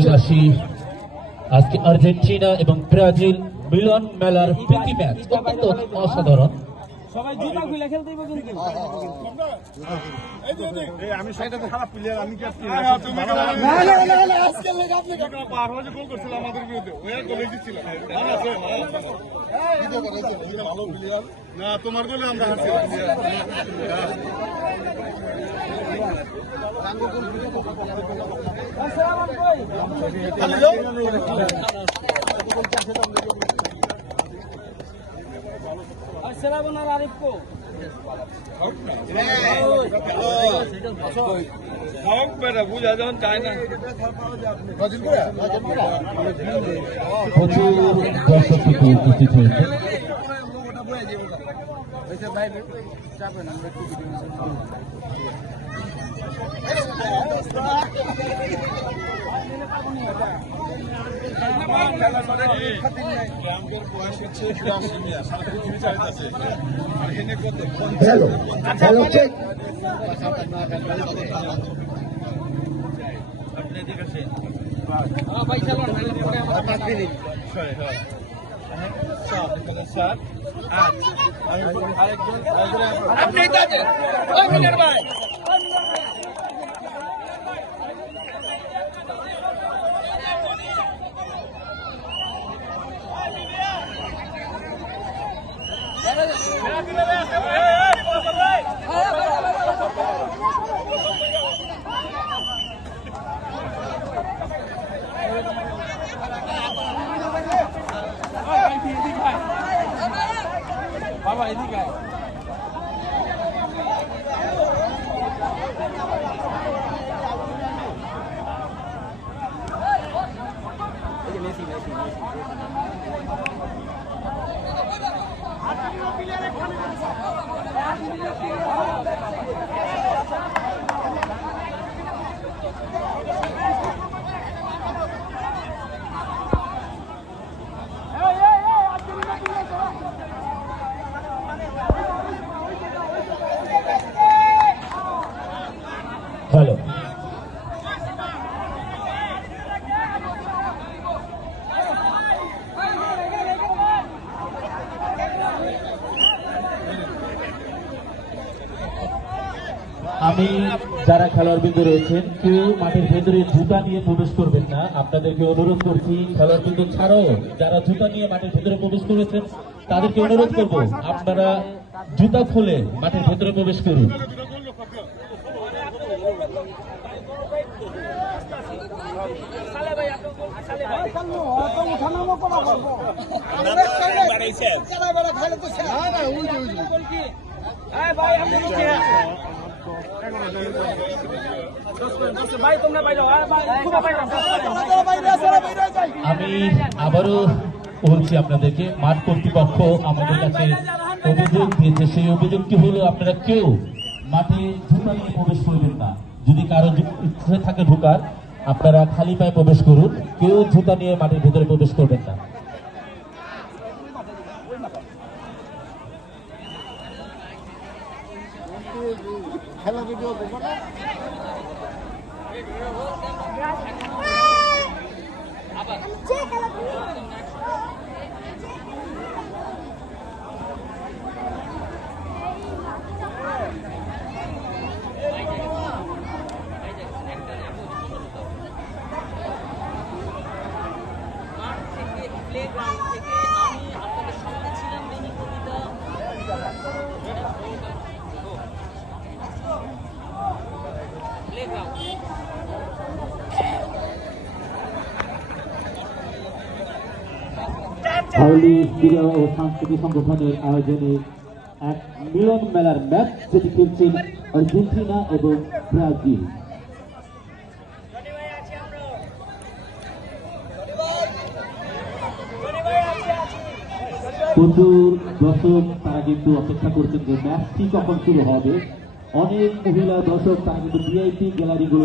অভিবাসী আজকে আর্জেন্টিনা এবং ব্রাজিল মিলন মেলার প্রীতি ম্যাচ অত্যন্ত অসাধারণ। সবাই জুতা খুলে খেলতেই কিন্তু আমি সাইডে খারাপ প্লেয়ার আমি কি আজকে পার হয়ে গোল করছিল আমাদের বিরুদ্ধে ওই আর গোল দিচ্ছিল ভালো প্লেয়ার না তোমার গোলে আমরা হারছিলাম। বুঝা যখন চায় না প্রচুর দর্শক উপস্থিত হয়েছে। বাবা এদিকে হ্যালো, আমি যারা খেলোয়াড়বৃন্দ রয়েছেন কেউ মাঠের ভেতরে জুতা নিয়ে প্রবেশ করবেন না। আপনাদেরকে অনুরোধ করছি, খেলোয়াড়বৃন্দ ছাড়াও যারা জুতা নিয়ে মাঠের ভেতরে প্রবেশ করেছেন তাদেরকে অনুরোধ করব আপনারা জুতা খুলে মাঠের ভেতরে প্রবেশ করুন। আমি আবারও বলছি আপনাদেরকে, মাঠ কর্তৃপক্ষ আমাদের কাছে অভিযোগ দিয়েছে। সেই অভিযোগটি হলো আপনারা কেউ মাঠে জুতা নিয়ে প্রবেশ করবেন না। যদি কারো ইচ্ছে থাকে ঢোকার, আপনারা খালি পায়ে প্রবেশ করুন, কেউ জুতা নিয়ে মাঠের ভেতরে প্রবেশ করবেন না। খেলা ভিডিও দেখো না প্লেগ্রাউন্ড থেকে আমি আপনাদের সঙ্গে ছিলাম দেখি কবিতা প্লেগ্রাউন্ড। হাউলি ক্রীড়া ও সাংস্কৃতিক সংগঠনের আয়োজনে এক মিলন মেলার ম্যাচ যেটি খেলছেন আর্জেন্টিনা এবং ব্রাজিল। প্রচুর দর্শক তারা কিন্তু অপেক্ষা করছেন যে ম্যাচটি কখন শুরু হবে। অনেক মহিলা দর্শক তারা কিন্তু ভিআইপি গ্যালারিগুলো